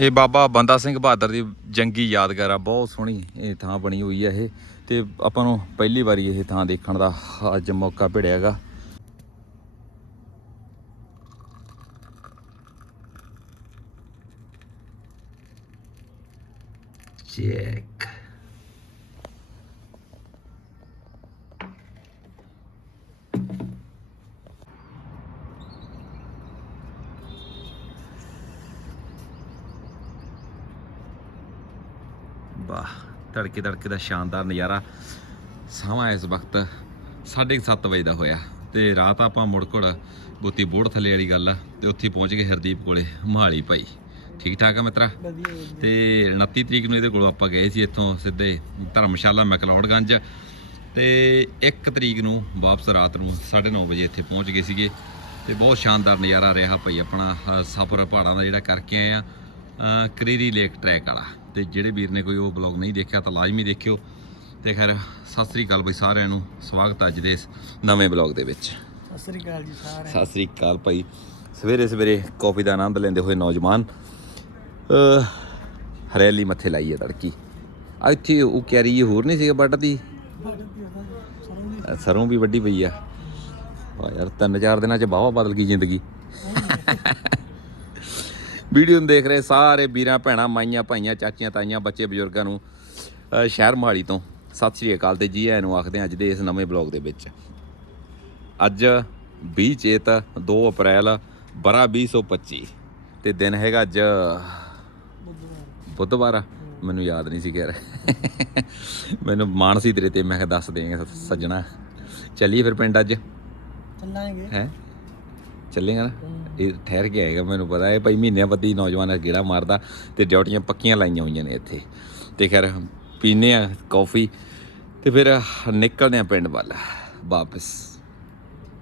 ਇਹ ਬਾਬਾ ਬੰਦਾ ਸਿੰਘ ਬਹਾਦਰ ਦੀ ਜੰਗੀ ਯਾਦਗਾਰ ਆ, ਬਹੁਤ ਸੋਹਣੀ ਇਹ ਥਾਂ ਬਣੀ ਹੋਈ ਹੈ ਇਹ। ਤੇ ਆਪਾਂ ਨੂੰ ਪਹਿਲੀ ਵਾਰੀ ਇਹ ਥਾਂ ਦੇਖਣ ਦਾ ਅੱਜ ਮੌਕਾ ਭਿੜਿਆਗਾ ਚੈੱਕ ਵਾਹ ਤੜਕੇ ਤੜਕੇ ਦਾ ਸ਼ਾਨਦਾਰ ਨਜ਼ਾਰਾ। ਸਮਾਂ ਇਸ ਵਕਤ 7:30 ਵਜੇ ਦਾ ਹੋਇਆ ਤੇ ਰਾਤ ਆਪਾਂ ਮੁੜਕੜ ਬੋਤੀ ਬੋੜ ਥੱਲੇ ਵਾਲੀ ਗੱਲ ਤੇ ਉੱਥੇ ਪਹੁੰਚ ਗਏ ਹਰਦੀਪ ਕੋਲੇ ਮਹਾਲੀ ਭਾਈ। ਠੀਕ ਠਾਕ ਆ ਮਿੱਤਰਾ? ਤੇ 29 ਤਰੀਕ ਨੂੰ ਇਹਦੇ ਕੋਲ ਆਪਾਂ ਗਏ ਸੀ ਇੱਥੋਂ ਸਿੱਧੇ ਧਰਮਸ਼ਾਲਾ ਮੈਕਲੋਡਗੰਜ। ਤੇ 1 ਤਰੀਕ ਨੂੰ ਵਾਪਸ ਰਾਤ ਨੂੰ 9:30 ਵਜੇ ਇੱਥੇ ਪਹੁੰਚ ਗਏ ਸੀਗੇ। ਤੇ ਬਹੁਤ ਸ਼ਾਨਦਾਰ ਨਜ਼ਾਰਾ ਰਿਹਾ ਭਾਈ ਆਪਣਾ ਸਫ਼ਰ ਪਹਾੜਾਂ ਦਾ ਜਿਹੜਾ ਕਰਕੇ ਆਏ ਆ। ਕਰੀਰੀ ਲੇਕ ਟਰੈਕ ਵਾਲਾ। ਤੇ ਜਿਹੜੇ ਵੀਰ ਨੇ ਕੋਈ ਉਹ ਬਲੌਗ ਨਹੀਂ ਦੇਖਿਆ ਤਾਂ ਲਾਜ਼ਮੀ ਦੇਖਿਓ। ਤੇ ਖੈਰ ਸਤਿ ਸ੍ਰੀ ਅਕਾਲ ਬਈ ਸਾਰਿਆਂ ਨੂੰ। ਸਵਾਗਤ ਅੱਜ ਦੇ ਇਸ ਨਵੇਂ ਬਲੌਗ ਦੇ ਵਿੱਚ। ਸਤਿ ਸ੍ਰੀ ਅਕਾਲ ਜੀ ਸਾਰੇ ਸਤਿ ਸ੍ਰੀ ਅਕਾਲ ਭਾਈ। ਸਵੇਰੇ ਸਵੇਰੇ ਕਾਫੀ ਦਾ ਆਨੰਦ ਲੈਂਦੇ ਹੋਏ ਨੌਜਵਾਨ ਅਹ ਹਰਿਆਲੀ ਮੱਥੇ ਲਾਈ ਹੈ ਤੜਕੀ। ਆ ਇੱਥੇ ਉਹ ਕਿਆਰੀ ਹੋਰ ਨਹੀਂ ਸੀਗਾ ਵੱਢਦੀ ਅਹ ਸਰੋਂ ਵੀ ਵੱਡੀ ਪਈ ਆ। ਆ ਯਾਰ ਤਿੰਨ ਚਾਰ ਦਿਨਾਂ ਚ ਬਾਵਾ ਬਦਲ ਗਈ ਜ਼ਿੰਦਗੀ। ਵੀਡੀਓ ਨੂੰ ਦੇਖ ਰਹੇ ਸਾਰੇ ਵੀਰਾਂ ਭੈਣਾਂ ਮਾਈਆਂ ਭਾਈਆਂ ਚਾਚੀਆਂ ਤਾਈਆਂ ਬੱਚੇ ਬਜ਼ੁਰਗਾਂ ਨੂੰ ਸ਼ਹਿਰ ਮਹਾਲੀ ਤੋਂ ਸਤਿ ਸ੍ਰੀ ਅਕਾਲ ਤੇ ਜੀ ਆਇਆਂ ਨੂੰ ਆਖਦੇ ਅੱਜ ਦੇ ਇਸ ਨਵੇਂ ਬਲੌਗ ਦੇ ਵਿੱਚ। ਅੱਜ 20 ਚੇਤ 2 ਅਪ੍ਰੈਲ ਬਰਾ 2025 ਤੇ ਦਿਨ ਹੈਗਾ ਅੱਜ ਬੁੱਧਵਾਰ? ਮੈਨੂੰ ਯਾਦ ਨਹੀਂ ਸੀ ਯਾਰ ਮੈਨੂੰ ਮਾਣ ਸੀ ਤੇਰੇ ਤੇ ਮੈਂ ਕਿਹਾ ਦੱਸ ਦੇਂਗੇ ਸੱਜਣਾ। ਚੱਲੀਏ ਫਿਰ ਪਿੰਡ ਅੱਜ। ਚੱਲਾਂਗੇ। ਹੈ? ਚੱਲੇਗਾ ਨਾ? ਇਹ ਠਹਿਰ ਕੇ ਆਏਗਾ ਮੈਨੂੰ ਪਤਾ। ਹੈ ਭਾਈ ਮਹੀਨਿਆਂ ਬੱਦੀ ਨੌਜਵਾਨ ਗੇੜਾ ਮਾਰਦਾ ਤੇ ਡਿਊਟੀਆਂ ਪੱਕੀਆਂ ਲਾਈਆਂ ਹੋਈਆਂ ਨੇ ਇੱਥੇ। ਤੇ ਖੈਰ ਪੀਨੇ ਆ ਕਾਫੀ ਤੇ ਫਿਰ ਨਿਕਲਦੇ ਆ ਪਿੰਡ ਵੱਲ ਵਾਪਸ।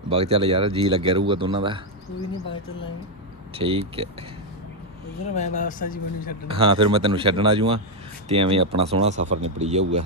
ਬਾਗ ਚੱਲ ਯਾਰ ਜੀ ਲੱਗਿਆ ਰਹੂਗਾ ਦੋਨਾਂ ਦਾ। ਕੋਈ ਨਹੀਂ ਬਾਅਦ ਚੱਲਾਂਗੇ ਠੀਕ ਹੈ। ਉਧਰ ਮੈਂ ਬਾਸਾ ਜੀ ਮੈਨੂੰ ਛੱਡਣਾ। ਹਾਂ ਫਿਰ ਮੈਂ ਤੈਨੂੰ ਛੱਡਣ ਆ ਜਾਊਂਗਾ ਤੇ ਐਵੇਂ ਆਪਣਾ ਸੋਹਣਾ ਸਫ਼ਰ ਨਿਪੜੀ ਜਾਊਗਾ।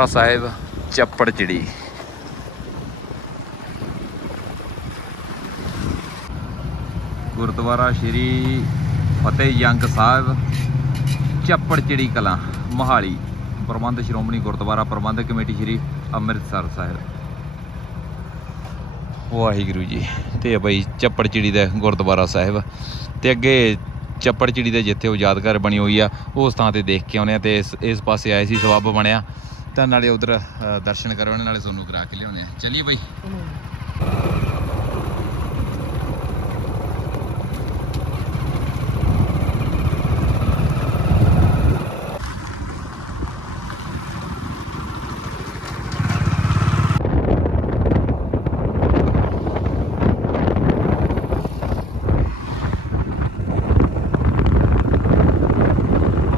ਗੁਰਦੁਆਰਾ ਸਾਹਿਬ ਚੱਪੜ ਚਿੜੀ। ਗੁਰਦੁਆਰਾ ਸ਼੍ਰੀ ਫਤਿਹ ਜੰਗ ਸਾਹਿਬ, ਚੱਪੜ ਚਿੜੀ ਕਲਾਂ, ਮੋਹਾਲੀ। ਪ੍ਰਬੰਧ ਸ਼੍ਰੋਮਣੀ ਗੁਰਦੁਆਰਾ ਪ੍ਰਬੰਧਕ ਕਮੇਟੀ ਸ਼੍ਰੀ ਅੰਮ੍ਰਿਤਸਰ ਸਾਹਿਬ। ਵਾਹਿਗੁਰੂ ਜੀ, ਤੇ ਇਹ ਬਈ ਚੱਪੜ ਚਿੜੀ ਦਾ ਗੁਰਦੁਆਰਾ ਸਾਹਿਬ। ਤੇ ਅੱਗੇ ਚੱਪੜ ਚਿੜੀ ਦੇ ਜਿੱਥੇ ਉਹ ਯਾਦਗਾਰ ਬਣੀ ਹੋਈ ਆ, ਉਸ ਥਾਂ ਤੇ ਦੇਖ ਕੇ ਆਉਨੇ ਆ ਤੇ ਇਸ ਇਸ ਪਾਸੇ ਆਏ ਸੀ, ਸਬੱਬ ਬਣਿਆ। ਤਾਂ ਨਾਲੇ ਉਧਰ ਦਰਸ਼ਨ ਕਰਵਾਉਣੇ ਨਾਲੇ ਤੁਹਾਨੂੰ ਕਰਾ ਕੇ ਲਿਆਉਣੇ ਆ ਚਲਿਏ ਬਾਈ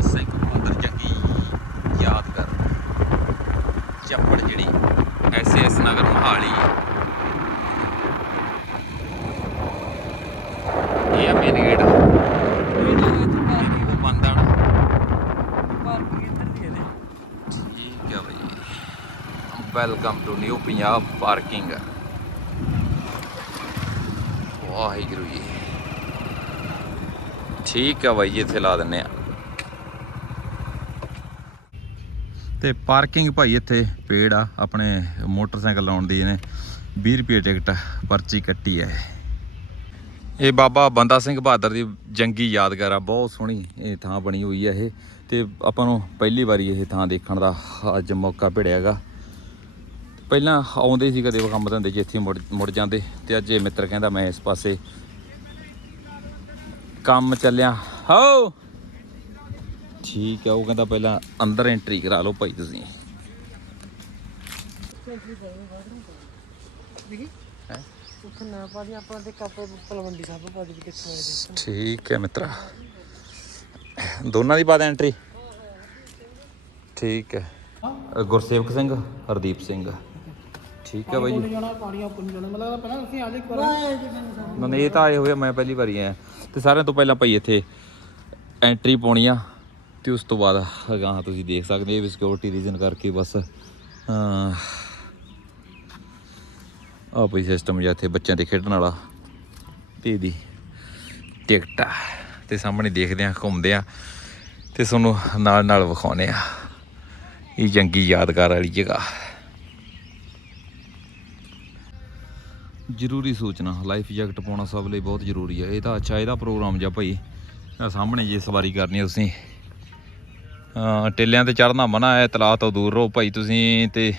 ਸਿੰਘ ਬਹਾਦਰ ਜੰਗੀ ਯਾਦ ਕਰ ਚੱਪੜ ਜਿਹੜੀ ਐਸਐਸ ਨਗਰ ਮੋਹਾਲੀ ਇਹ ਆ ਮੇਨ ਗੇਟ ਉਹ ਬੰਦ ਆ ਨਾ ਪਾਰਕਿੰਗ ਇੱਧਰ ਦੀ ਹੈ ਨੇ ਠੀਕ ਹੈ ਬਈ welcome to New Punjab parking Waheguru ji. ਠੀਕ ਆ ਬਾਈ ਜੀ, ਇੱਥੇ ਲਾ ਦਿੰਨੇ ਆ। ਤੇ ਪਾਰਕਿੰਗ ਭਾਈ ਇੱਥੇ ਪੇੜ ਆ, ਆਪਣੇ ਮੋਟਰਸਾਈਕਲ ਲਾਉਣ ਦੀ ਇਹਨੇ 20 ਰੁਪਏ ਟਿਕਟ ਪਰਚੀ ਕੱਟੀ ਹੈ ਇਹ। ਬਾਬਾ ਬੰਦਾ ਸਿੰਘ ਬਹਾਦਰ ਦੀ ਜੰਗੀ ਯਾਦਗਾਰ ਆ, ਬਹੁਤ ਸੋਹਣੀ ਇਹ ਥਾਂ ਬਣੀ ਹੋਈ ਹੈ ਇਹ। ਤੇ ਆਪਾਂ ਨੂੰ ਪਹਿਲੀ ਵਾਰੀ ਇਹ ਥਾਂ ਦੇਖਣ ਦਾ ਅੱਜ ਮੌਕਾ ਭਿੜਿਆਗਾ ਪਹਿਲਾਂ ਆਉਂਦੇ ਸੀ ਕਦੇ ਕੰਮ ਧੰਦੇ 'ਚ ਇੱਥੇ ਮੁੜ ਮੁੜ ਜਾਂਦੇ ਤੇ ਅੱਜ ਇਹ ਮਿੱਤਰ ਕਹਿੰਦਾ ਮੈਂ ਇਸ ਪਾਸੇ ਕੰਮ ਚੱਲਿਆ। ਹੋ! ਠੀਕ ਹੈ ਉਹ ਕਹਿੰਦਾ ਪਹਿਲਾਂ ਅੰਦਰ ਐਂਟਰੀ ਕਰਾ ਲਓ ਭਾਈ ਤੁਸੀਂ। ਠੀਕ ਹੈ ਮਿੱਤਰਾ। ਦੋਨਾਂ ਦੀ ਪਾ ਦੇ ਐਂਟਰੀ ਠੀਕ ਹੈ। ਗੁਰਸੇਵਕ ਸਿੰਘ ਹਰਦੀਪ ਸਿੰਘ। ਠੀਕ ਹੈ ਬਾਈ। ਜੀ ਜਾਣਾ ਪਾਣੀਆਂ ਉੱਪਰ ਨੂੰ ਜਾਣਾ। ਮਤਲਬ ਪਹਿਲਾਂ ਅਸੀਂ ਆ ਜਾ ਇੱਕ ਵਾਰ ਨਾ ਇਹ ਤਾਂ ਆਏ ਹੋਏ ਆ, ਮੈਂ ਪਹਿਲੀ ਵਾਰੀ ਆਇਆ। ਤੇ ਸਾਰਿਆਂ ਤੋਂ ਪਹਿਲਾਂ ਭਾਈ ਇੱਥੇ ਐਂਟਰੀ ਪਾਉਣੀ ਆ ਤੇ ਉਸ ਤੋਂ ਬਾਅਦ ਅਗਾਂਹ ਤੁਸੀਂ ਦੇਖ ਸਕਦੇ ਹੋ ਸਿਕਿਉਰਿਟੀ ਰੀਜ਼ਨ ਕਰਕੇ ਬਸ ਅਹ, ਆਹ ਭਾਈ ਸਿਸਟਮ ਜਿਹਾ ਇੱਥੇ ਬੱਚਿਆਂ ਦੇ ਖੇਡਣ ਵਾਲਾ। ਤੇ ਇਹਦੀ ਟਿਕਟ ਆ। ਤੇ ਸਾਹਮਣੇ ਦੇਖਦੇ ਆ ਘੁੰਮਦੇ ਆ ਤੇ ਤੁਹਾਨੂੰ ਨਾਲ ਨਾਲ ਵਿਖਾਉਨੇ ਆ। ਇਹ ਜੰਗੀ ਯਾਦਗਾਰ ਵਾਲੀ ਜਗ੍ਹਾ। ਜ਼ਰੂਰੀ ਸੂਚਨਾ ਲਾਈਫ ਜੈਕਟ ਪਾਉਣਾ ਸਭ ਲਈ ਬਹੁਤ ਜ਼ਰੂਰੀ ਹੈ ਇਹ ਤਾਂ ਅੱਛਾ ਇਹਦਾ ਪ੍ਰੋਗਰਾਮ ਜਾਂ ਭਾਈ ਸਾਹਮਣੇ ਜੇ ਸਵਾਰੀ ਕਰਨੀ ਤੁਸੀਂ। ਟਿੱਲਿਆਂ ਤੇ ਚੜਨਾ ਮਨਾ ਹੈ ਤਲਾਅ ਤੋਂ ਦੂਰ ਰਹੋ ਭਾਈ ਤੁਸੀਂ ਤੇ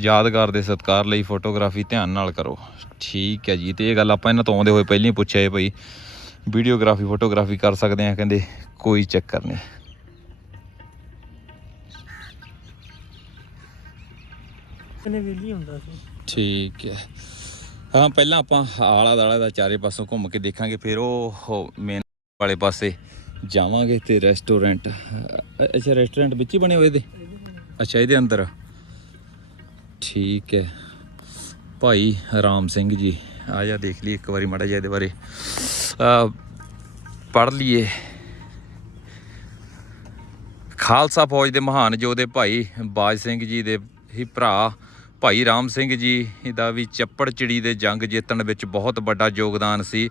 ਯਾਦਗਾਰ ਦੇ ਸਤਿਕਾਰ ਲਈ ਫੋਟੋਗ੍ਰਾਫੀ ਧਿਆਨ ਨਾਲ ਕਰੋ। ਠੀਕ ਹੈ ਜੀ ਤੇ ਇਹ ਗੱਲ ਆਪਾਂ ਇਹਨਾਂ ਤੋਂ ਆਉਂਦੇ ਹੋਏ ਪਹਿਲਾਂ ਹੀ ਪੁੱਛਿਆ ਹੈ ਭਾਈ। ਵੀਡੀਓਗ੍ਰਾਫੀ ਫੋਟੋਗ੍ਰਾਫੀ ਕਰ ਸਕਦੇ ਆ ਕਹਿੰਦੇ ਕੋਈ ਚੱਕਰ ਨਹੀਂ। ਕਿਨੇ ਵੇਲੀ ਹੁੰਦਾ ਸੀ। ਠੀਕ ਹੈ। ਹਾਂ, ਪਹਿਲਾਂ ਆਪਾਂ ਆਲਾ ਦਾਲਾ ਦਾ ਚਾਰੇ ਪਾਸੋਂ ਘੁੰਮ ਕੇ ਦੇਖਾਂਗੇ, ਫਿਰ ਉਹ ਮੇਨ ਵਾਲੇ ਪਾਸੇ ਜਾਵਾਂਗੇ ਤੇ ਰੈਸਟੋਰੈਂਟ ਅੱਛਾ ਰੈਸਟੋਰੈਂਟ ਵਿੱਚ ਹੀ ਬਣੇ ਹੋਏ ਦੇ ਅੱਛਾ, ਇਹਦੇ ਅੰਦਰ। ਠੀਕ ਹੈ। ਭਾਈ ਰਾਮ ਸਿੰਘ ਜੀ, ਆ ਜਾ ਦੇਖ ਲਈ ਇੱਕ ਵਾਰੀ ਮਾੜਾ ਜਿਹਾ ਇਹਦੇ ਬਾਰੇ। ਪੜ੍ਹ ਲਈਏ। ਖਾਲਸਾ ਫੌਜ ਦੇ ਮਹਾਨ ਯੋਧੇ ਭਾਈ ਬਾਜ ਸਿੰਘ ਜੀ ਦੇ ਹੀ ਭਰਾ ਭਾਈ ਰਾਮ ਸਿੰਘ ਜੀ ਦਾ ਵੀ ਚੱਪੜ ਚਿੜੀ ਦੇ ਜੰਗ ਜਿੱਤਣ ਵਿੱਚ ਬਹੁਤ ਵੱਡਾ ਯੋਗਦਾਨ ਸੀ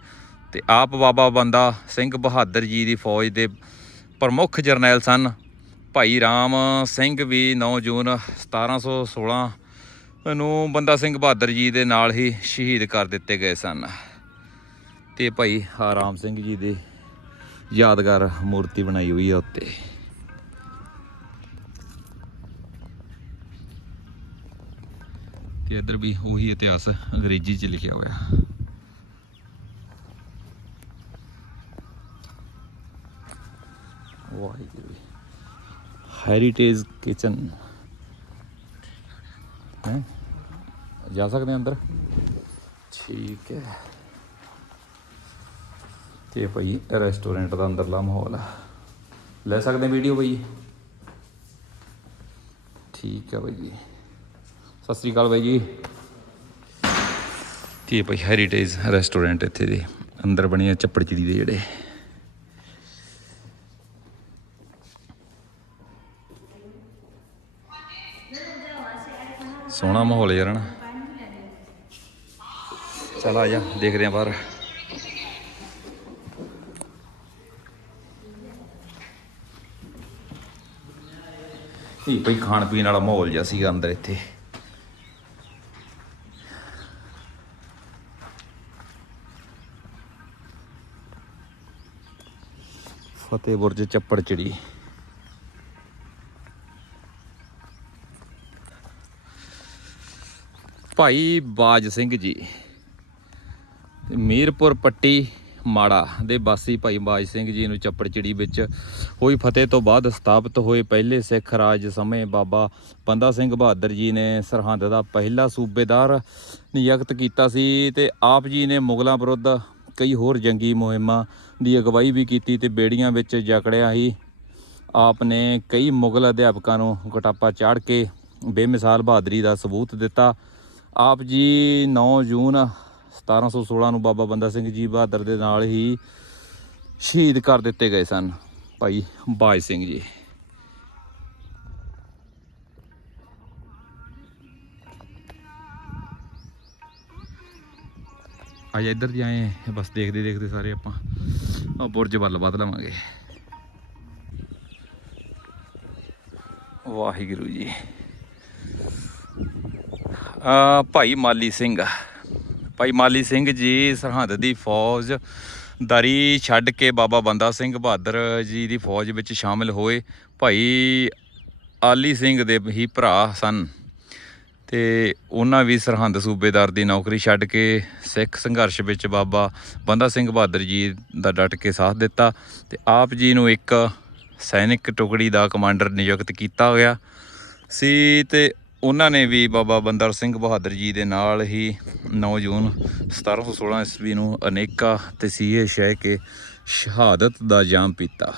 ਤੇ ਆਪ ਬਾਬਾ ਬੰਦਾ ਸਿੰਘ ਬਹਾਦਰ ਜੀ ਦੀ ਫੌਜ ਦੇ ਪ੍ਰਮੁੱਖ ਜਰਨੈਲ ਸਨ। ਭਾਈ ਰਾਮ ਸਿੰਘ ਵੀ 9 ਜੂਨ 1716 ਨੂੰ ਬੰਦਾ ਸਿੰਘ ਬਹਾਦਰ ਜੀ ਦੇ ਨਾਲ ਹੀ ਸ਼ਹੀਦ ਕਰ ਦਿੱਤੇ ਗਏ ਸਨ। ਤੇ ਭਾਈ ਰਾਮ ਸਿੰਘ ਜੀ ਦੀ ਯਾਦਗਾਰ ਮੂਰਤੀ ਬਣਾਈ ਹੋਈ ਹੈ ਉੱਤੇ। ਤੇ ਇੱਧਰ ਵੀ ਉਹੀ ਇਤਿਹਾਸ ਅੰਗਰੇਜ਼ੀ 'ਚ ਲਿਖਿਆ ਹੋਇਆ। ਵਾਹਿਗੁਰੂ। ਹੈਰੀਟੇਜ ਕਿਚਨ ਹੈ? ਜਾ ਸਕਦੇ ਹਾਂ ਅੰਦਰ? ਠੀਕ ਹੈ। ਤੇ ਭਾਈ ਰੈਸਟੋਰੈਂਟ ਦਾ ਅੰਦਰਲਾ ਮਾਹੌਲ ਆ। ਲੈ ਸਕਦੇ ਵੀਡੀਓ ਭਾਈ। ਠੀਕ ਹੈ ਭਾਈ ਜੀ। ਸਤਿ ਸ੍ਰੀ ਅਕਾਲ ਬਾਈ ਜੀ। ਤੇ ਭਾਈ ਹੈਰੀਟੇਜ ਰੈਸਟੋਰੈਂਟ ਇੱਥੇ ਦੇ। ਅੰਦਰ ਬਣੇ ਆ ਚੱਪੜਚਿੜੀ ਦੇ ਜਿਹੜੇ। ਸੋਹਣਾ ਮਾਹੌਲ ਯਾਰ ਨਾ ਚਲ ਆ ਜਾ, ਦੇਖਦੇ ਆ ਬਾਹਰ। ਇਹ ਭਾਈ ਖਾਣ ਪੀਣ ਵਾਲਾ ਮਾਹੌਲ ਜਿਹਾ ਸੀਗਾ ਅੰਦਰ ਇੱਥੇ। ਫਤਿਹ ਬੁਰਜ ਚੱਪੜ ਚਿੜੀ। ਭਾਈ ਬਾਜ ਸਿੰਘ ਜੀ ਮੀਰਪੁਰ ਪੱਟੀ ਮਾੜਾ ਦੇ ਵਾਸੀ ਭਾਈ ਬਾਜ ਸਿੰਘ ਜੀ ਨੂੰ ਚੱਪੜ ਚਿੜੀ ਵਿੱਚ ਹੋਈ ਫਤਿਹ ਤੋਂ ਬਾਅਦ ਸਥਾਪਿਤ ਹੋਏ ਪਹਿਲੇ ਸਿੱਖ ਰਾਜ ਸਮੇਂ ਬਾਬਾ ਬੰਦਾ ਸਿੰਘ ਬਹਾਦਰ ਜੀ ਨੇ ਸਰਹੰਦ ਦਾ ਪਹਿਲਾ ਸੂਬੇਦਾਰ ਨਿਯੁਕਤ ਕੀਤਾ ਸੀ ਤੇ ਆਪ ਜੀ ਨੇ ਮੁਗਲਾਂ ਵਿਰੁੱਧ ਕਈ ਹੋਰ ਜੰਗੀ ਮੁਹਿੰਮਾਂ ਦੀ ਅਗਵਾਈ ਵੀ ਕੀਤੀ ਤੇ ਬੇੜੀਆਂ ਵਿੱਚ ਜਕੜਿਆ ਹੀ ਆਪ ਨੇ ਕਈ ਮੁਗਲ ਅਧਿਆਪਕਾਂ ਨੂੰ ਕਟਾਪਾ ਚਾੜ ਕੇ ਬੇਮਿਸਾਲ ਬਹਾਦਰੀ ਦਾ ਸਬੂਤ ਦਿੱਤਾ। ਆਪ ਜੀ 9 ਜੂਨ 1716 ਨੂੰ ਬਾਬਾ ਬੰਦਾ ਸਿੰਘ ਜੀ ਬਹਾਦਰ ਦੇ ਨਾਲ ਹੀ ਸ਼ਹੀਦ ਕਰ ਦਿੱਤੇ ਗਏ ਸਨ। ਭਾਈ ਬਾਜ ਸਿੰਘ ਜੀ। ਆ ਜਾ ਇੱਧਰ ਦੀ ਆਏ ਬਸ ਦੇਖਦੇ ਦੇਖਦੇ ਸਾਰੇ ਆਪਾਂ। ਉਹ ਬੁਰਜ ਵੱਲ ਵੱਧ ਲਵਾਂਗੇ। ਵਾਹਿਗੁਰੂ ਜੀ। ਆ ਭਾਈ ਮਾਲੀ ਸਿੰਘ। ਭਾਈ ਮਾਲੀ ਸਿੰਘ ਜੀ, ਸਰਹੰਦ ਦੀ ਫੌਜ ਦਰੀ ਛੱਡ ਕੇ ਬਾਬਾ ਬੰਦਾ ਸਿੰਘ ਬਹਾਦਰ ਜੀ ਦੀ ਫੌਜ ਵਿੱਚ ਸ਼ਾਮਿਲ ਹੋਏ। ਭਾਈ ਆਲੀ ਸਿੰਘ ਦੇ ਹੀ ਭਰਾ ਸਨ। ਤੇ ਉਹਨਾਂ ਵੀ ਸਰਹੰਦ ਸੂਬੇਦਾਰ ਦੀ ਨੌਕਰੀ ਛੱਡ ਕੇ ਸਿੱਖ ਸੰਘਰਸ਼ ਵਿੱਚ ਬਾਬਾ ਬੰਦਾ ਸਿੰਘ ਬਹਾਦਰ ਜੀ ਦਾ ਡਟ ਕੇ ਸਾਥ ਦਿੱਤਾ ਤੇ ਆਪ ਜੀ ਨੂੰ ਇੱਕ ਸੈਨਿਕ ਟੁਕੜੀ ਦਾ ਕਮਾਂਡਰ ਨਿਯੁਕਤ ਕੀਤਾ ਗਿਆ ਸੀ ਤੇ ਉਹਨਾਂ ਨੇ ਵੀ ਬਾਬਾ ਬੰਦਰ ਸਿੰਘ ਬਹਾਦਰ ਜੀ ਦੇ ਨਾਲ ਹੀ 9 ਜੂਨ 1716 ਈਸਵੀ ਨੂੰ ਅਨੇਕਾ ਤਸੀਹੇ ਸ਼ਹਿ ਕੇ ਸ਼ਹਾਦਤ ਦਾ ਜਾਮ ਪੀਤਾ।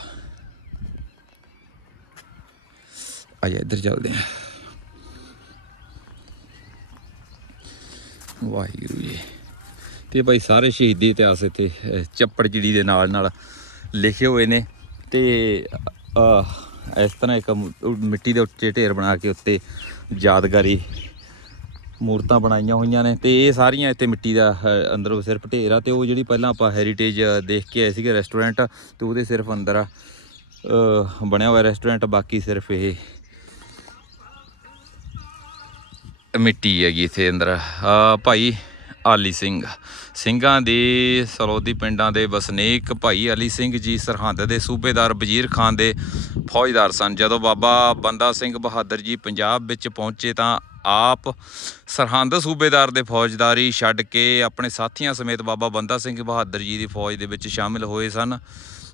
ਆਇਆ ਇੱਧਰ ਚੱਲਦੇ ਹਾਂ। ਵਾਹਿਗੁਰੂ ਜੀ। ਤੇ ਭਾਈ ਸਾਰੇ ਸ਼ਹੀਦੀ ਇਤਿਹਾਸ ਇੱਥੇ ਚੱਪੜ ਚਿੜੀ ਦੇ ਨਾਲ ਨਾਲ ਲਿਖੇ ਹੋਏ ਨੇ। ਤੇ ਇਸ ਤਰ੍ਹਾਂ ਇੱਕ ਮਿੱਟੀ ਦੇ ਉੱਚੇ ਢੇਰ ਬਣਾ ਕੇ ਉੱਤੇ ਯਾਦਗਾਰੀ ਮੂਰਤਾਂ ਬਣਾਈਆਂ ਹੋਈਆਂ ਨੇ। ਤੇ ਇਹ ਸਾਰੀਆਂ ਇੱਥੇ ਮਿੱਟੀ ਦਾ ਅੰਦਰੋਂ ਸਿਰਫ ਢੇਰ ਆ। ਤੇ ਉਹ ਜਿਹੜੀ ਪਹਿਲਾਂ ਆਪਾਂ ਹੈਰੀਟੇਜ ਦੇਖ ਕੇ ਆਏ ਸੀਗੇ ਰੈਸਟੋਰੈਂਟ ਤੇ ਉਹਦੇ ਸਿਰਫ ਅੰਦਰ ਆ ਬਣਿਆ ਹੋਇਆ ਰੈਸਟੋਰੈਂਟ ਬਾਕੀ ਸਿਰਫ ਇਹ ਮਿੱਟੀ ਹੈਗੀ ਇੱਥੇ ਅੰਦਰ। ਆ ਭਾਈ ਆਲੀ ਸਿੰਘ। ਸਿੰਘਾਂ ਦੀ, ਸਲੌਦੀ ਪਿੰਡਾਂ ਦੇ ਵਸਨੀਕ ਭਾਈ ਅਲੀ ਸਿੰਘ ਜੀ ਸਰਹੰਦ ਦੇ ਸੂਬੇਦਾਰ ਵਜ਼ੀਰ ਖਾਨ ਦੇ ਫੌਜਦਾਰ ਸਨ। ਜਦੋਂ ਬਾਬਾ ਬੰਦਾ ਸਿੰਘ ਬਹਾਦਰ ਜੀ ਪੰਜਾਬ ਵਿੱਚ ਪਹੁੰਚੇ ਤਾਂ ਆਪ ਸਰਹੰਦ ਸੂਬੇਦਾਰ ਦੇ ਫੌਜਦਾਰੀ ਛੱਡ ਕੇ ਆਪਣੇ ਸਾਥੀਆਂ ਸਮੇਤ ਬਾਬਾ ਬੰਦਾ ਸਿੰਘ ਬਹਾਦਰ ਜੀ ਦੀ ਫੌਜ ਦੇ ਵਿੱਚ ਸ਼ਾਮਿਲ ਹੋਏ ਸਨ।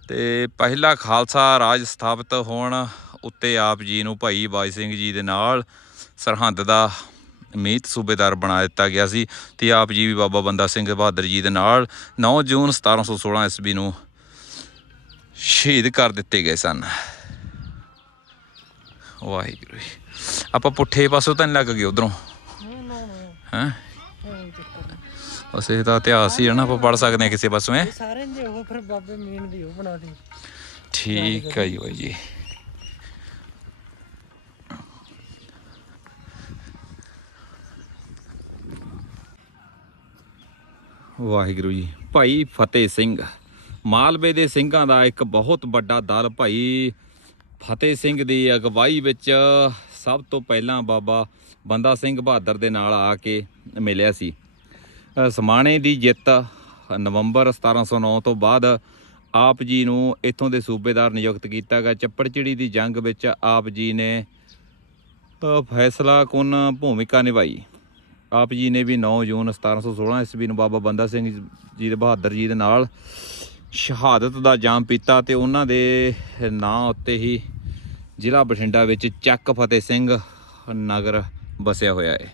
ਤੇ ਪਹਿਲਾ ਖਾਲਸਾ ਰਾਜ ਸਥਾਪਿਤ ਹੋਣ ਉੱਤੇ ਆਪ ਜੀ ਨੂੰ ਭਾਈ ਬਾਈ ਸਿੰਘ ਜੀ ਦੇ ਨਾਲ ਸਰਹੰਦ ਦਾ ਮੀਤ ਸੂਬੇਦਾਰ ਬਣਾ ਦਿੱਤਾ ਗਿਆ ਸੀ ਤੇ ਆਪ ਜੀ ਵੀ ਬਾਬਾ ਬੰਦਾ ਸਿੰਘ ਬਹਾਦਰ ਜੀ ਦੇ ਨਾਲ 9 ਜੂਨ 1716 ਈਸਵੀ ਨੂੰ ਸ਼ਹੀਦ ਕਰ ਦਿੱਤੇ ਗਏ ਸਨ। ਵਾਹਿਗੁਰੂ ਜੀ। ਆਪਾਂ ਪੁੱਠੇ ਪਾਸੋਂ ਤਾਂ ਨਹੀਂ ਲੱਗ ਗਏ ਉਧਰੋਂ? ਹੈਂ? ਇਹ ਤਾਂ ਇਤਿਹਾਸ ਹੀ ਹੈ ਨਾ ਆਪਾਂ ਪੜ ਸਕਦੇ ਹਾਂ ਕਿਸੇ ਪਾਸੋਂ ਸਾਰੇ ਦੇ ਉਹ ਫਿਰ ਬਾਬੇ ਮੀਨ ਦੀ ਉਹ ਬਣਾ ਦੀ। ਠੀਕ ਹੈ ਜੀ ਬਾਈ ਜੀ। ਵਾਹਿਗੁਰੂ ਜੀ। ਭਾਈ ਫਤਿਹ ਸਿੰਘ। ਮਾਲਵੇ ਦੇ ਸਿੰਘਾਂ ਦਾ ਇੱਕ ਬਹੁਤ ਵੱਡਾ ਦਲ ਭਾਈ ਫਤਿਹ ਸਿੰਘ ਦੀ ਅਗਵਾਈ ਵਿੱਚ ਸਭ ਤੋਂ ਪਹਿਲਾਂ ਬਾਬਾ ਬੰਦਾ ਸਿੰਘ ਬਹਾਦਰ ਦੇ ਨਾਲ ਆ ਕੇ ਮਿਲਿਆ ਸੀ। ਸਮਾਣੇ ਦੀ ਜਿੱਤ ਨਵੰਬਰ 1709 ਤੋਂ ਬਾਅਦ ਆਪ ਜੀ ਨੂੰ ਇੱਥੋਂ ਦੇ ਸੂਬੇਦਾਰ ਨਿਯੁਕਤ ਕੀਤਾ ਗਿਆ। ਚੱਪੜਚਿੜੀ ਦੀ ਜੰਗ ਵਿੱਚ ਆਪ ਜੀ ਨੇ ਫੈਸਲਾ ਕੁਨ ਭੂਮਿਕਾ ਨਿਭਾਈ। ਆਪ ਜੀ ਨੇ ਵੀ 9 ਜੂਨ 1716 ਈਸਵੀ ਨੂੰ ਬਾਬਾ ਬੰਦਾ ਸਿੰਘ ਜੀ ਦੇ ਬਹਾਦਰ ਜੀ ਦੇ ਨਾਲ ਸ਼ਹਾਦਤ ਦਾ ਜਾਮ ਪੀਤਾ ਤੇ ਉਹਨਾਂ ਦੇ ਨਾਂ ਉੱਤੇ ਹੀ ਜ਼ਿਲ੍ਹਾ ਬਠਿੰਡਾ ਵਿੱਚ ਚੱਕ ਫਤਿਹ ਸਿੰਘ ਨਗਰ ਵਸਿਆ ਹੋਇਆ ਹੈ।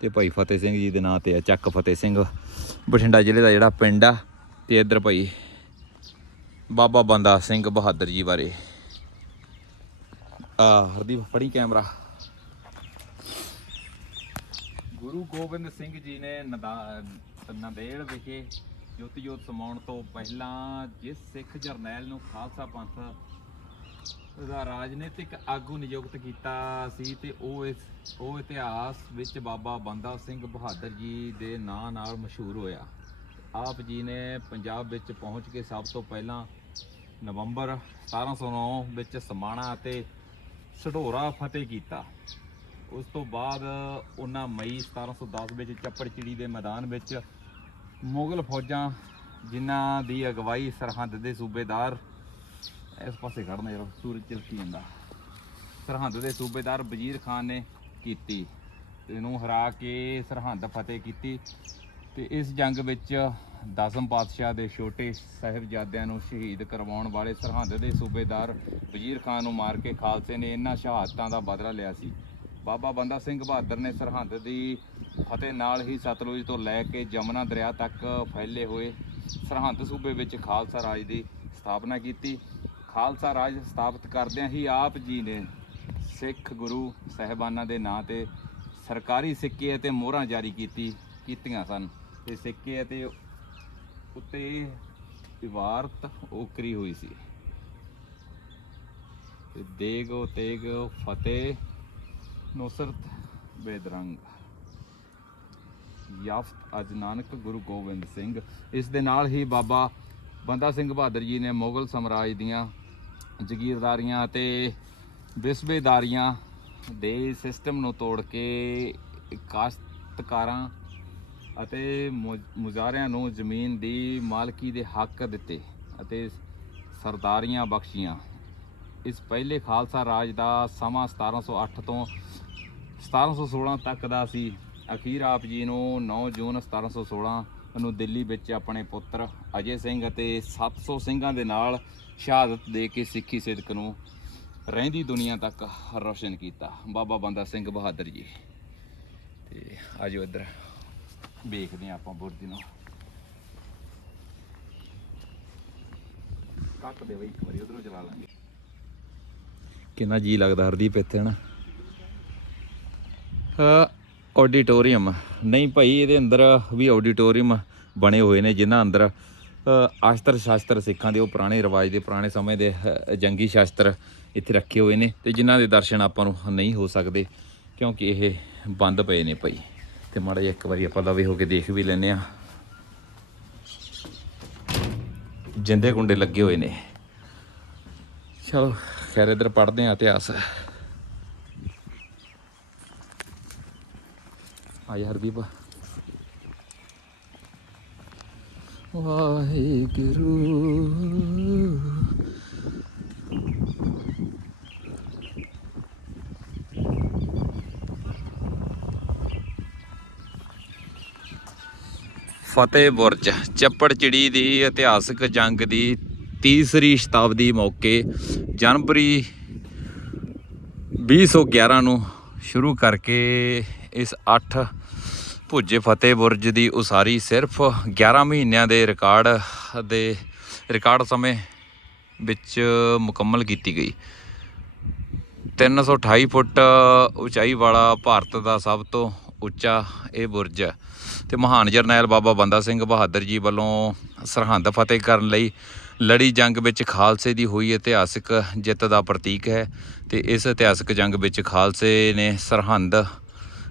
ਤੇ ਭਾਈ ਫਤਿਹ ਸਿੰਘ ਜੀ ਦੇ ਨਾਂ ਤੇ ਹੈ ਚੱਕ ਫਤਿਹ ਸਿੰਘ। ਬਠਿੰਡਾ ਜ਼ਿਲ੍ਹੇ ਦਾ ਜਿਹੜਾ ਪਿੰਡ ਆ ਤੇ ਇੱਧਰ ਭਾਈ ਬਾਬਾ ਬੰਦਾ ਸਿੰਘ ਬਹਾਦਰ ਜੀ ਬਾਰੇ। ਆ, ਹਰਦੀਪ, ਫੜੀ ਕੈਮਰਾ। ਗੁਰੂ ਗੋਬਿੰਦ ਸਿੰਘ ਜੀ ਨੇ ਨਦਾ- ਨੰਦੇੜ ਵਿਖੇ ਜੋਤੀ ਜੋਤ ਸਮਾਉਣ ਤੋਂ ਪਹਿਲਾਂ ਜਿਸ ਸਿੱਖ ਜਰਨੈਲ ਨੂੰ ਖਾਲਸਾ ਪੰਥ ਦਾ ਰਾਜਨੀਤਿਕ ਆਗੂ ਨਿਯੁਕਤ ਕੀਤਾ ਸੀ ਤੇ ਉਹ ਇਸ, ਉਹ ਇਤਿਹਾਸ ਵਿੱਚ ਬਾਬਾ ਬੰਦਾ ਸਿੰਘ ਬਹਾਦਰ ਜੀ ਦੇ ਨਾਂ ਨਾਲ ਮਸ਼ਹੂਰ ਹੋਇਆ। ਆਪ ਜੀ ਨੇ ਪੰਜਾਬ ਵਿੱਚ ਪਹੁੰਚ ਕੇ ਸਭ ਤੋਂ ਪਹਿਲਾਂ ਨਵੰਬਰ 1709 ਵਿੱਚ ਸਮਾਣਾ ਅਤੇ ਸਢੋਰਾ ਫਤਿਹ ਕੀਤਾ। ਉਸ ਤੋਂ ਬਾਅਦ ਉਹਨਾਂ ਮਈ 1710 ਵਿੱਚ ਚੱਪੜਚਿੜੀ ਦੇ ਮੈਦਾਨ ਵਿੱਚ ਮੁਗਲ ਫੌਜਾਂ ਜਿਨ੍ਹਾਂ ਦੀ ਅਗਵਾਈ ਸਰਹੰਦ ਦੇ ਸੂਬੇਦਾਰ, ਇਸ ਪਾਸੇ ਖੜਨਾ ਯਾਰ ਸੂਰਜ ਚਿਲਕੀ ਜਾਂਦਾ। ਸਰਹੰਦ ਦੇ ਸੂਬੇਦਾਰ ਵਜ਼ੀਰ ਖਾਨ ਨੇ ਕੀਤੀ, ਇਹਨੂੰ ਹਰਾ ਕੇ ਸਰਹੰਦ ਫਤਿਹ ਕੀਤੀ ਤੇ ਇਸ ਜੰਗ ਵਿੱਚ ਦਸਮ ਪਾਤਸ਼ਾਹ ਦੇ ਛੋਟੇ ਸਾਹਿਬਜ਼ਾਦਿਆਂ ਨੂੰ ਸ਼ਹੀਦ ਕਰਵਾਉਣ ਵਾਲੇ ਸਰਹੰਦ ਦੇ ਸੂਬੇਦਾਰ ਵਜ਼ੀਰ ਖਾਨ ਨੂੰ ਮਾਰ ਕੇ ਖਾਲਸੇ ਨੇ ਇਹਨਾਂ ਸ਼ਹਾਦਤਾਂ ਦਾ ਬਦਲਾ ਲਿਆ ਸੀ। ਬਾਬਾ ਬੰਦਾ ਸਿੰਘ ਬਹਾਦਰ ਨੇ ਸਰਹੰਦ ਦੀ ਫਤਿਹ ਨਾਲ ਹੀ ਸਤਲੁਜ ਤੋਂ ਲੈ ਕੇ ਜਮਨਾ ਦਰਿਆ ਤੱਕ ਫੈਲੇ ਹੋਏ ਸਰਹੰਦ ਸੂਬੇ ਵਿੱਚ ਖਾਲਸਾ ਰਾਜ ਦੀ ਸਥਾਪਨਾ ਕੀਤੀ। ਖਾਲਸਾ ਰਾਜ ਸਥਾਪਿਤ ਕਰਦਿਆਂ ਹੀ ਆਪ ਜੀ ਨੇ ਸਿੱਖ ਗੁਰੂ ਸਹਿਬਾਨਾਂ ਦੇ ਨਾਂ ਤੇ ਸਰਕਾਰੀ ਸਿੱਕੇ ਅਤੇ ਮੋਹਰਾਂ ਜਾਰੀ ਕੀਤੀ, ਕੀਤੀਆਂ ਸਨ। ਤੇ ਸਿੱਕੇ ਅਤੇ ਉੱਤੇ ਇਬਾਰਤ ਓਕਰੀ ਹੋਈ ਸੀ। ਤੇ ਦੇਗੋ ਤੇਗੋ ਫਤਿਹ ਨੁਸਰਤ ਬੇਦਰੰਗ। ਯਾਫਤ ਅਜ ਨਾਨਕ ਗੁਰੂ ਗੋਬਿੰਦ ਸਿੰਘ। ਇਸ ਦੇ ਨਾਲ ਹੀ ਬਾਬਾ ਬੰਦਾ ਸਿੰਘ ਬਹਾਦਰ ਜੀ ਨੇ ਮੁਗਲ ਸਮਰਾਜ ਦੀਆਂ ਜ਼ਗੀਰਦਾਰੀਆਂ ਅਤੇ ਬਿਸਬੇਦਾਰੀਆਂ ਦੇ ਸਿਸਟਮ ਨੂੰ ਤੋੜ ਕੇ ਕਾਸ਼ਤਕਾਰਾਂ ਅਤੇ ਮੁ- ਮੁਜ਼ਾਰਿਆਂ ਨੂੰ ਜ਼ਮੀਨ ਦੀ ਮਾਲਕੀ ਦੇ ਹੱਕ ਦਿੱਤੇ ਅਤੇ ਸਰਦਾਰੀਆਂ ਬਖਸ਼ੀਆਂ। ਇਸ ਪਹਿਲੇ ਖਾਲਸਾ ਰਾਜ ਦਾ ਸਮਾਂ 1708 ਤੋਂ 1716 ਤੱਕ ਦਾ ਸੀ। ਅਖੀਰ ਆਪ ਜੀ ਨੂੰ 9 ਜੂਨ 1716 ਨੂੰ ਦਿੱਲੀ ਵਿੱਚ ਆਪਣੇ ਪੁੱਤਰ ਅਜੇ ਸਿੰਘ ਅਤੇ 700 ਸਿੰਘਾਂ ਦੇ ਨਾਲ ਸ਼ਹਾਦਤ ਦੇ ਕੇ ਸਿੱਖੀ ਸਿਦਕ ਨੂੰ ਰਹਿੰਦੀ ਦੁਨੀਆ ਤੱਕ ਰੋਸ਼ਨ ਕੀਤਾ। ਬਾਬਾ ਬੰਦਾ ਸਿੰਘ ਬਹਾਦਰ ਜੀ। ਤੇ ਆਜੋ ਇੱਧਰ ਵੇਖਦੇ ਹਾਂ ਆਪਾਂ ਬੁਰਜ ਨੂੰ। ਕੱਟ ਦੇ ਬਈ, ਇੱਕ ਵਾਰੀ ਉਧਰੋਂ ਚਲਾ ਲਾਂਗੇ। ਕਿੰਨਾ ਜੀ ਲੱਗਦਾ ਹਰਦੀਪ ਇੱਥੇ ਨਾ ਆਡੀਟੋਰੀਅਮ ਨਹੀਂ ਭਾਈ ਇਹਦੇ ਅੰਦਰ ਵੀ ਆਡੀਟੋਰੀਅਮ ਬਣੇ ਹੋਏ ਨੇ ਜਿਨ੍ਹਾਂ ਅੰਦਰ ਅ, ਆਸਤਰ ਸ਼ਾਸਤਰ ਸਿੱਖਾਂ ਦੇ ਉਹ ਪੁਰਾਣੇ ਰਿਵਾਜ ਦੇ ਪੁਰਾਣੇ ਸਮੇਂ ਦੇ ਜੰਗੀ ਸ਼ਾਸਤਰ ਇੱਥੇ ਰੱਖੇ ਹੋਏ ਨੇ ਤੇ ਜਿਨ੍ਹਾਂ ਦੇ ਦਰਸ਼ਨ ਆਪਾਂ ਨੂੰ ਨਹੀਂ ਹੋ ਸਕਦੇ ਕਿਉਂਕਿ ਇਹ ਬੰਦ ਪਏ ਨੇ ਭਾਈ। ਤੇ ਮਾੜਾ ਜਿਹਾ ਇੱਕ ਵਾਰੀ ਆਪਾਂ ਲਵੇ ਹੋ ਕੇ ਦੇਖ ਵੀ ਲੈਨੇ ਆ ਜਿੰਦੇ ਗੁੰਡੇ ਲੱਗੇ ਹੋਏ ਨੇ। ਚਲੋ ਖੈਰ ਇਧਰ ਪੜਦੇ ਆ ਇਤਿਹਾਸ। ਆ ਯਾਰ ਹਰਦੀਪ। ਵਾਹਿਗੁਰੂ। ਫਤਿਹ ਬੁਰਜ, ਚੱਪੜ ਚਿੜੀ ਦੀ, ਇਤਿਹਾਸਕ ਜੰਗ ਦੀ ਤੀਸਰੀ ਸ਼ਤਾਬਦੀ ਮੌਕੇ ਜਨਵਰੀ 2011 ਨੂੰ ਸ਼ੁਰੂ ਕਰਕੇ ਇਸ 8 ਭੁੱਜੇ ਫਤਿਹ ਬੁਰਜ ਦੀ ਉਸਾਰੀ ਸਿਰਫ 11 ਮਹੀਨਿਆਂ ਦੇ ਰਿਕਾਰਡ ਦੇ ਰਿਕਾਰਡ ਸਮੇਂ ਵਿੱਚ ਮੁਕੰਮਲ ਕੀਤੀ ਗਈ। 328 ਫੁੱਟ ਉਚਾਈ ਵਾਲਾ ਭਾਰਤ ਦਾ ਸਭ ਤੋਂ ਉੱਚਾ ਇਹ ਬੁਰਜ ਹੈ ਤੇ ਮਹਾਨ ਜਰਨੈਲ ਬਾਬਾ ਬੰਦਾ ਸਿੰਘ ਬਹਾਦਰ ਜੀ ਵੱਲੋਂ ਸਰਹੰਦ ਫਤਿਹ ਕਰਨ ਲਈ ਲੜੀ ਜੰਗ ਵਿੱਚ ਖਾਲਸੇ ਦੀ ਹੋਈ ਇਤਿਹਾਸਿਕ ਜਿੱਤ ਦਾ ਪ੍ਰਤੀਕ ਹੈ ਤੇ ਇਸ ਇਤਿਹਾਸਕ ਜੰਗ ਵਿੱਚ ਖਾਲਸੇ ਨੇ ਸਰਹੰਦ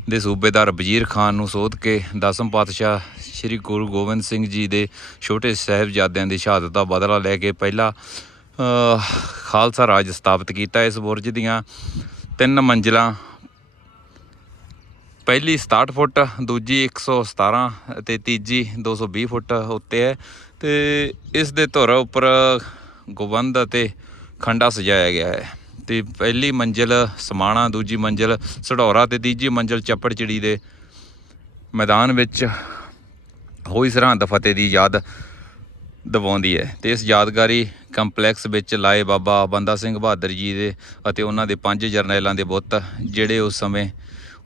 ਦੇ ਸੂਬੇਦਾਰ ਵਜ਼ੀਰ ਖਾਨ ਨੂੰ ਸੋਧ ਕੇ ਦਸਮ ਪਾਤਸ਼ਾਹ ਸ੍ਰੀ ਗੁਰੂ ਗੋਬਿੰਦ ਸਿੰਘ ਜੀ ਦੇ ਛੋਟੇ ਸਾਹਿਬਜ਼ਾਦਿਆਂ ਦੀ ਸ਼ਹਾਦਤ ਦਾ ਬਦਲਾ ਲੈ ਕੇ ਪਹਿਲਾ ਖਾਲਸਾ ਰਾਜ ਸਥਾਪਿਤ ਕੀਤਾ। ਇਸ ਬੁਰਜ ਦੀਆਂ ਤਿੰਨ ਮੰਜ਼ਿਲਾਂ, ਪਹਿਲੀ 67 ਫੁੱਟ, ਦੂਜੀ 117 ਤੇ ਤੀਜੀ 220 ਫੁੱਟ ਉੱਤੇ ਹੈ ਤੇ ਇਸ ਦੇ ਧੁਰ ਉੱਪਰ ਗੋਬੰਦ ਅਤੇ ਖੰਡਾ ਸਜਾਇਆ ਗਿਆ ਹੈ। ਤੇ ਪਹਿਲੀ ਮੰਜ਼ਿਲ ਸਮਾਣਾ, ਦੂਜੀ ਮੰਜ਼ਿਲ ਸਢੌਰਾ ਤੇ ਤੀਜੀ ਮੰਜ਼ਿਲ ਚੱਪੜਚਿੜੀ ਦੇ ਮੈਦਾਨ ਵਿੱਚ ਹੋਈ ਸਰਹੰਦ ਫਤਿਹ ਦੀ ਯਾਦ ਦਿਵਾਉਂਦੀ ਹੈ। ਤੇ ਇਸ ਯਾਦਗਾਰੀ ਕੰਪਲੈਕਸ ਵਿੱਚ ਲਾਏ ਬਾਬਾ ਬੰਦਾ ਸਿੰਘ ਬਹਾਦਰ ਜੀ ਦੇ ਅਤੇ ਉਹਨਾਂ ਦੇ ਪੰਜ ਜਰਨੈਲਾਂ ਦੇ ਬੁੱਤ, ਜਿਹੜੇ ਉਸ ਸਮੇਂ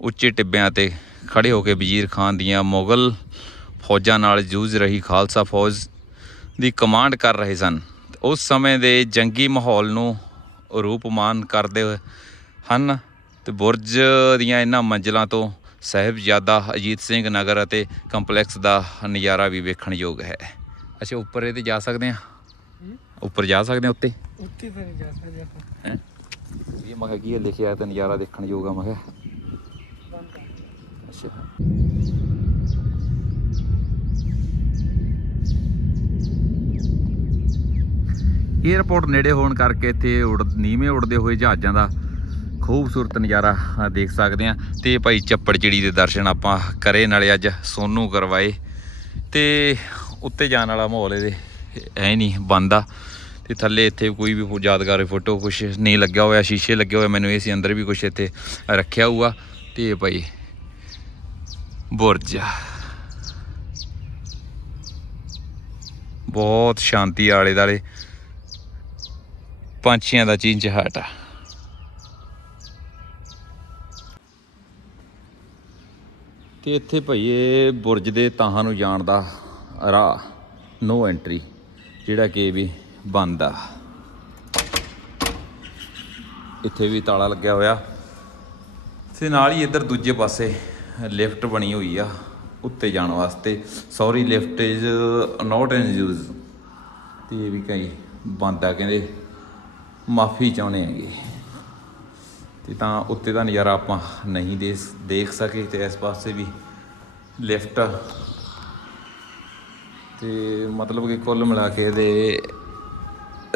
ਉੱਚੇ ਟਿੱਬਿਆਂ ਤੇ ਖੜੇ ਹੋ ਕੇ ਵਜ਼ੀਰ ਖਾਨ ਦੀਆਂ ਮੁਗਲ ਫੌਜਾਂ ਨਾਲ ਜੂਝ ਰਹੀ ਖਾਲਸਾ ਫੌਜ ਦੀ ਕਮਾਂਡ ਕਰ ਰਹੇ ਸਨ। ਉਸ ਸਮੇਂ ਦੇ ਜੰਗੀ ਮਾਹੌਲ ਨੂੰ ਰੂਪਮਾਨ ਕਰਦੇ ਹਨ ਤੇ ਬੁਰਜ ਦੀਆਂ ਇਹਨਾਂ ਮੰਜ਼ਿਲਾਂ ਤੋਂ ਸਾਹਿਬਜ਼ਾਦਾ ਅਜੀਤ ਸਿੰਘ ਨਗਰ ਅਤੇ ਕੰਪਲੈਕਸ ਦਾ ਨਜ਼ਾਰਾ ਵੀ ਵੇਖਣ ਯੋਗ ਹੈ। ਅੱਛਾ ਉੱਪਰ ਇਹਦੇ ਜਾ ਸਕਦੇ ਆ ਉੱਪਰ ਜਾ ਸਕਦੇ ਆ ਉੱਤੇ? ਉੱਤੇ ਤਾਂ ਨਹੀਂ ਜਾ ਸਕਦੇ ਆਪਾਂ। ਹੈ? ਇਹ ਮੈਂ ਕਿਹਾ ਕੀ ਲਿਖਿਆ ਤੇ ਨਜ਼ਾਰਾ ਦੇਖਣ ਯੋਗ ਆ ਮੈਂ ਕਿਹਾ। ਬੰਦ ਏਅਰਪੋਰਟ ਨੇੜੇ ਹੋਣ ਕਰਕੇ ਇੱਥੇ ਉੜ ਨੀਵੇਂ ਉੜਦੇ ਹੋਏ ਜਹਾਜ਼ਾਂ ਦਾ ਖੂਬਸੂਰਤ ਨਜ਼ਾਰਾ ਦੇਖ ਸਕਦੇ ਆ ਤੇ ਭਾਈ ਚੱਪੜ ਚਿੜੀ ਦੇ ਦਰਸ਼ਨ ਆਪਾਂ ਕਰੇ, ਨਾਲੇ ਅੱਜ ਸੋਨੂ ਕਰਵਾਏ। ਤੇ ਉੱਤੇ ਜਾਣ ਵਾਲਾ ਮਾਹੌਲ ਇਹਦੇ ਐ ਨਹੀਂ, ਬੰਦ ਆ। ਤੇ ਥੱਲੇ ਇੱਥੇ ਕੋਈ ਵੀ ਫੋ- ਯਾਦਗਾਰ ਫੋਟੋ ਕੁਛ ਨਹੀਂ ਲੱਗਿਆ ਹੋਇਆ, ਸ਼ੀਸ਼ੇ ਲੱਗੇ ਹੋਏ, ਮੈਨੂੰ ਇਹ ਸੀ ਅੰਦਰ ਵੀ ਕੁਛ ਇੱਥੇ ਰੱਖਿਆ ਹੋਊਗਾ। ਤੇ ਭਾਈ ਬੁਰਜ ਬਹੁਤ ਸ਼ਾਂਤੀ ਆਲੇ ਦਾਲੇ ਪੰਛੀਆਂ ਦਾ ਚੀਂਚਹਾਟ ਆ ਤੇ ਇੱਥੇ ਭਈ ਇਹ ਬੁਰਜ ਦੇ ਤਾਹਾਂ ਨੂੰ ਜਾਣ ਦਾ ਰਾਹ ਨੋ ਐਂਟਰੀ ਜਿਹੜਾ ਕਿ ਵੀ ਬੰਦ ਆ। ਇੱਥੇ ਵੀ ਤਾਲਾ ਲੱਗਿਆ ਹੋਇਆ। ਤੇ ਨਾਲ ਹੀ ਇੱਧਰ ਦੂਜੇ ਪਾਸੇ ਲਿਫਟ ਬਣੀ ਹੋਈ ਆ, ਉੱਤੇ ਜਾਣ ਵਾਸਤੇ। Sorry lift is not in use ਤੇ ਇਹ ਵੀ ਕਈ ਬੰਦ ਆ ਕਹਿੰਦੇ। ਮਾਫੀ ਚਾਹੁੰਦੇ ਹੈਗੇ। ਤੇ ਤਾਂ ਉੱਤੇ ਦਾ ਨਜ਼ਾਰਾ ਆਪਾਂ ਨਹੀਂ ਦੇ ਦੇਖ ਸਕੇ ਤੇ ਇਸ ਪਾਸੇ ਵੀ ਲਿਫਟ ਤੇ ਮਤਲਬ ਕਿ ਕੁੱਲ ਮਿਲਾ ਕੇ ਇਹਦੇ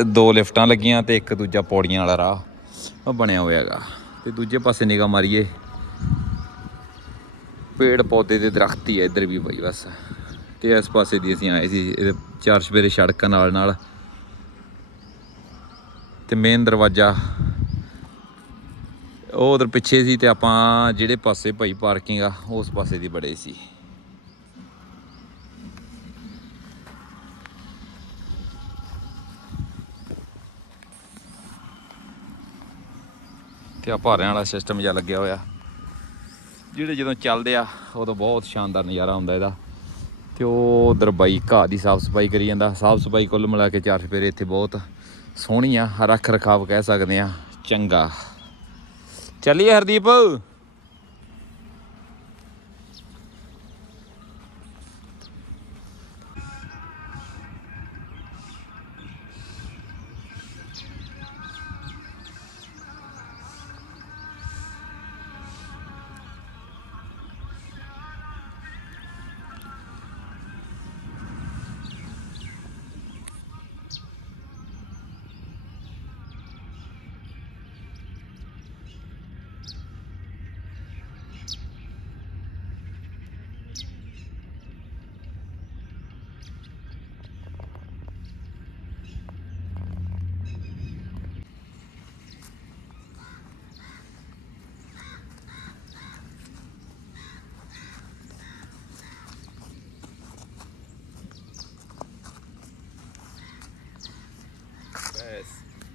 ਦੋ ਲਿਫਟਾਂ ਲੱਗੀਆਂ ਤੇ ਇੱਕ ਦੂਜਾ ਪੌੜੀਆਂ ਵਾਲਾ ਰਾਹ ਉਹ ਬਣਿਆ ਹੋਇਆ ਹੈਗਾ। ਤੇ ਦੂਜੇ ਪਾਸੇ ਨਿਗਾਹ ਮਾਰੀਏ, ਪੇੜ ਪੌਦੇ ਦੇ ਦਰਖਤ ਹੀ ਹੈ ਇੱਧਰ ਵੀ ਬਈ ਬਸ। ਤੇ ਇਸ ਪਾਸੇ ਦੀ ਅਸੀਂ ਆਏ ਸੀ, ਇਹਦੇ ਚਾਰ ਸਵੇਰੇ ਸੜਕਾਂ ਨਾਲ ਨਾਲ ਤੇ ਮੇਨ ਦਰਵਾਜ਼ਾ। ਉਹ ਉਧਰ ਪਿੱਛੇ ਸੀ ਤੇ ਆਪਾਂ ਜਿਹੜੇ ਪਾਸੇ ਭਾਈ ਪਾਰਕਿੰਗ ਆ, ਉਸ ਪਾਸੇ ਦੀ ਬੜੇ ਸੀ। ਤੇ ਆ ਭਾਰਿਆਂ ਵਾਲਾ ਸਿਸਟਮ ਜਿਹਾ ਲੱਗਿਆ ਹੋਇਆ। ਜਿਹੜੇ ਜਦੋਂ ਚੱਲਦੇ ਆ, ਉਦੋਂ ਬਹੁਤ ਸ਼ਾਨਦਾਰ ਨਜ਼ਾਰਾ ਹੁੰਦਾ ਇਹਦਾ। ਤੇ ਉਹ ਉਧਰ ਬਾਈ ਘਾਹ ਦੀ ਸਾਫ਼ ਸਫ਼ਾਈ ਕਰੀ ਜਾਂਦਾ। ਸਾਫ਼ ਸਫ਼ਾਈ ਕੁੱਲ ਮਿਲਾ ਕੇ ਚਾਰ ਫੇਰੇ ਇੱਥੇ ਬਹੁਤ ਸੋਹਣੀ ਆ ਰੱਖ ਰਖਾਵ ਕਹਿ ਸਕਦੇ ਆ ਚੰਗਾ। ਚੱਲੀਏ ਹਰਦੀਪ।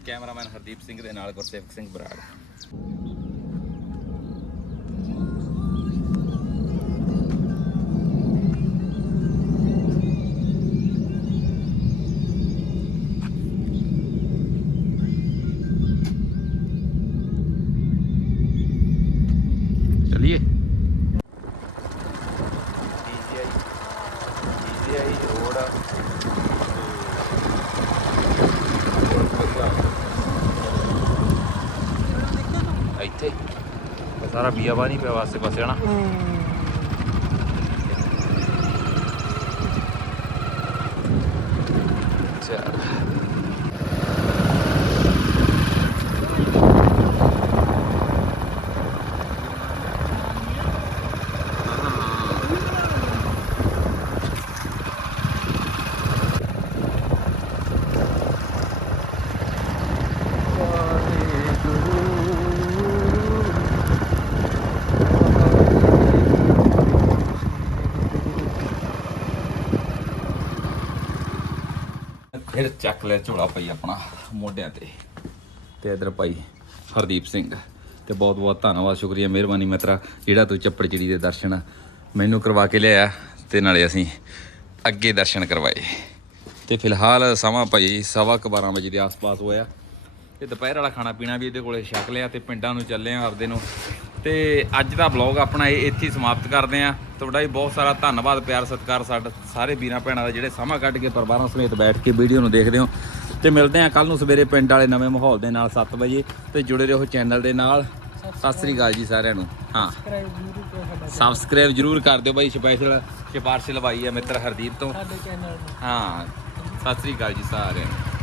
ਕੈਮਰਾਮੈਨ ਹਰਦੀਪ ਸਿੰਘ ਦੇ ਨਾਲ ਗੁਰਸੇਵਕ ਸਿੰਘ ਬਰਾੜ। ਸਾਰਾ ਬੀਆ ਨਹੀਂ ਪਿਆ ਵਾਸਤੇ ਪਾਸੇ ਹਨਾ ਚੱਲ ਫਿਰ ਚੱਕ ਲਿਆ ਝੋਲਾ ਪਈ ਆਪਣਾ ਮੋਢਿਆਂ ਤੇ ਤੇ ਇਧਰ ਭਾਈ ਹਰਦੀਪ ਸਿੰਘ ਤੇ ਬਹੁਤ ਬਹੁਤ ਧੰਨਵਾਦ, ਸ਼ੁਕਰੀਆ, ਮਿਹਰਬਾਨੀ ਮਿੱਤਰਾ, ਜਿਹੜਾ ਤੂੰ ਚੱਪੜ ਚਿੜੀ ਦੇ ਦਰਸ਼ਨ ਮੈਨੂੰ ਕਰਵਾ ਕੇ ਲਿਆਇਆ ਤੇ ਨਾਲੇ ਅਸੀਂ ਅੱਗੇ ਦਰਸ਼ਨ ਕਰਵਾਏ। ਤੇ ਫਿਲਹਾਲ ਸਮਾਂ ਭਾਈ ਸਵਾ ਕੁ 12 ਵਜੇ ਦੇ ਆਸ-ਪਾਸ ਹੋਇਆ। ਤੇ ਦੁਪਹਿਰ ਵਾਲਾ ਖਾਣਾ ਪੀਣਾ ਵੀ ਇਹਦੇ ਕੋਲੇ ਛਕ ਲਿਆ ਤੇ ਪਿੰਡਾਂ ਨੂੰ ਚੱਲੇ ਆ ਆਪਦੇ ਨੂੰ। ਤੇ ਅੱਜ ਦਾ ਬਲੌਗ ਆਪਣਾ ਇਹ ਇੱਥੇ ਸਮਾਪਤ ਕਰਦੇ ਆ ਤੁਹਾਡਾ ਵੀ ਬਹੁਤ ਸਾਰਾ ਧੰਨਵਾਦ ਪਿਆਰ ਸਤਿਕਾਰ ਸਾਡਾ ਸਾਰੇ ਵੀਰਾਂ ਭੈਣਾਂ ਦਾ ਜਿਹੜੇ ਸਮਾਂ ਕੱਢ ਕੇ ਪਰਿਵਾਰਾਂ ਸਮੇਤ ਬੈਠ ਕੇ ਵੀਡੀਓ ਨੂੰ ਦੇਖਦੇ ਹੋ। ਤੇ ਮਿਲਦੇ ਆ ਕੱਲ ਨੂੰ ਸਵੇਰੇ ਪਿੰਡ ਵਾਲੇ ਨਵੇਂ ਮਾਹੌਲ ਦੇ ਨਾਲ 7 ਵਜੇ ਤੇ ਜੁੜੇ ਰਹੋ ਚੈਨਲ ਦੇ ਨਾਲ। ਸਤਿ ਸ੍ਰੀ ਅਕਾਲ ਜੀ ਸਾਰਿਆਂ ਨੂੰ। ਹਾਂ। ਸਬਸਕ੍ਰਾਈਬ ਜ਼ਰੂਰ ਕਰੋ ਸਾਡਾ ਸਬਸਕ੍ਰਾਈਬ ਜਰੂਰ ਕਰ ਦਿਓ ਬਾਈ ਸਪੈਸ਼ਲ ਸਿਫਾਰਿਸ਼ ਲਵਾਈ ਆ ਮਿੱਤਰ ਹਰਦੀਪ ਤੋਂ। ਸਾਡੇ ਚੈਨਲ ਨੂੰ। ਹਾਂ। ਸਤਿ ਸ੍ਰੀ ਅਕਾਲ ਜੀ ਸਾਰਿਆਂ ਨੂੰ।